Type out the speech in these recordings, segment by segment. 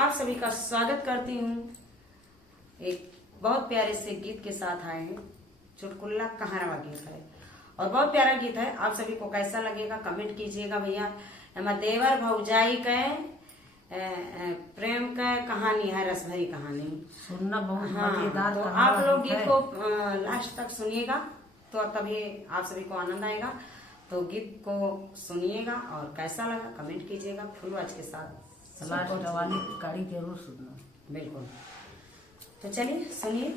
आप सभी का स्वागत करती हूँ। एक बहुत प्यारे से गीत के साथ आए हैं। चुटकुल्ला कहारवा गीत है और बहुत प्यारा गीत है। आप सभी को कैसा लगेगा कमेंट कीजिएगा भैया। एमा देवर भौजाई के प्रेम का कहानी है, रस भरी कहानी सुनना बहुत हाँ, मजेदार। तो आप लोग गीत को लास्ट तक सुनिएगा तो तभी आप सभी को आनंद आएगा। तो गीत को सुनिएगा और कैसा लगा कमेंट कीजिएगा। फुल आवाज के साथ लास्ट वाली कड़ी जरूर सुनना। बिल्कुल। तो चलिए सुनिए।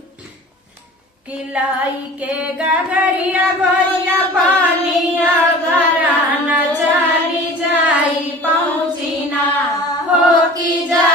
किलाई के गगरिया गोरिया पानिया घरा न चली जाई पहुंची ना हो की जा